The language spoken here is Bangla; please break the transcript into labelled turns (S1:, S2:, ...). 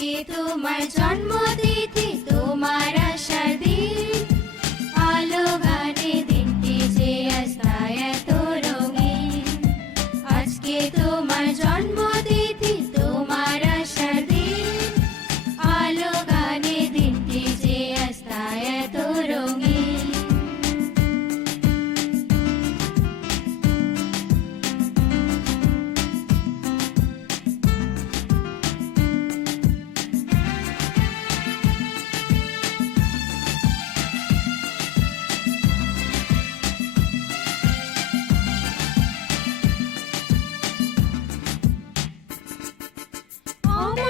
S1: আজকে তোমার জন্মতিথি। Amen.